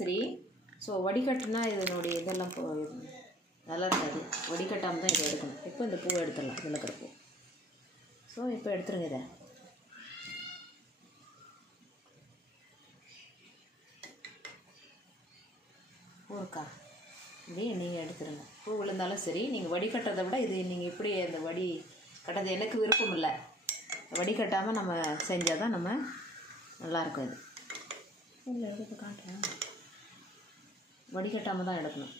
சரி. ஸோ வடிகட்டுனா இதனுடைய இதெல்லாம் நல்லா இருக்காது. வடிகட்டாமல் தான் இதை எடுக்கணும். இப்போ இந்த பூவை எடுத்துடலாம், இதில் இருக்கிற பூ. ஸோ இப்போ எடுத்துருங்க இதை. பூக்கா இப்படி நீங்கள் எடுத்துருங்க. பூ விழுந்தாலும் சரி, நீங்கள் வடிகட்டுறதை விட இது நீங்கள் இப்படி அந்த வடி கட்டுறது எனக்கு விருப்பம் இல்லை. வடிகட்டாமல் நம்ம செஞ்சால் தான் நம்ம நல்லாயிருக்கும். இது இல்லை எடுத்து காட்டுறேன். வடிகட்டாமல் தான் எடுக்கணும்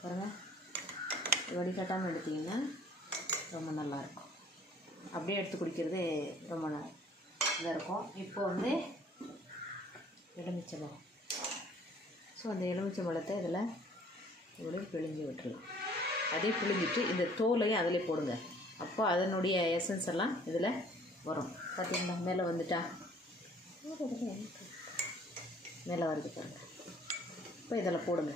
பாருங்கள். வடிகட்டாமல் எடுத்திங்கன்னா ரொம்ப நல்லாயிருக்கும். அப்படியே எடுத்து குடிக்கிறது ரொம்ப இதாக இருக்கும். இப்போ வந்து எலுமிச்சம்பழம். ஸோ அந்த எலுமிச்சம்பழத்தை இதில் இப்படி பிழிஞ்சு விட்டுருலாம். அதே பிழிஞ்சிட்டு இந்த தோலையும் அதில் போடுங்க. அப்போ அதனுடைய எசன்ஸ் எல்லாம் இதில் வரும். பார்த்திங்களா, மேலே வந்துட்டா மேலே வருது பாருங்கள். இப்போ இதில் போடுங்க.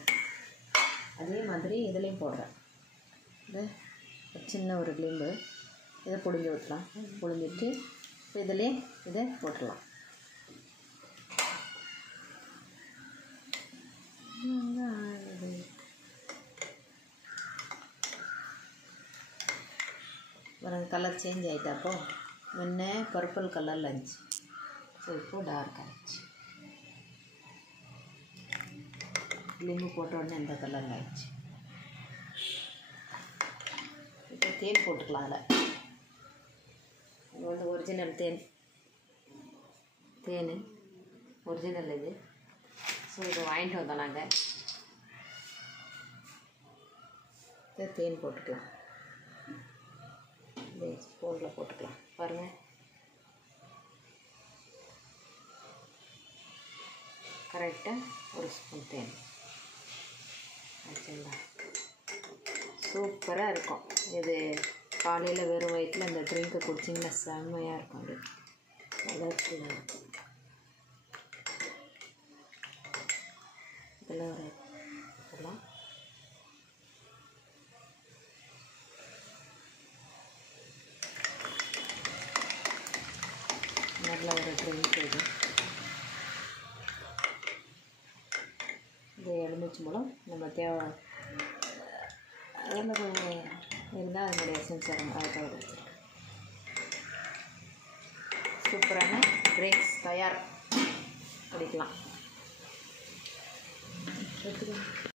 அதே மாதிரி இதுலேயும் போடுறேன். இது சின்ன ஒரு லிம்பு இதை பொடிஞ்சு ஊற்றலாம். பொடிஞ்சிட்டு இப்போ இதிலே இதை போட்டுடலாம். கலர் சேஞ்ச் ஆகிட்டாப்போ முன்னே பர்பிள் கலரில் இருந்துச்சு. ஸோ இப்போ டார்க் ஆகிடுச்சு. லிம்பு போட்ட உடனே இந்த கலரில் ஆகிடுச்சு. இப்போ தேன் போட்டுக்கலாம். அதில் இது வந்து ஒரிஜினல் தேன் ஒரிஜினல் இது. ஸோ இதை வாங்கிட்டு வந்தோம் நாங்கள். இதை தேன் போட்டுக்கலாம். இந்த ஸ்பூனில் போட்டுக்கலாம் பாருங்கள். கரெக்டாக ஒரு ஸ்பூன் தேன் ஆச்சுங்களா. சூப்பராக இருக்கும். இது காலையில் வெறும் வயிற்றில் இந்த ட்ரிங்க்கை குடிச்சிங்கன்னா செம்மையாக இருக்கும். அது வளர்ச்சியாக இருக்கும். இதெல்லாம் ஒரு இதெல்லாம் நல்ல ஒரு ட்ரிங்க். இது எலுமிச்சம்பழம் நம்ம தேவை இருந்தால் அதனுடைய எசன்ஸ் அதுக்காக வச்சுருக்கேன். சூப்பரான ட்ரிங்க்ஸ் தயார். குடிக்கலாம்.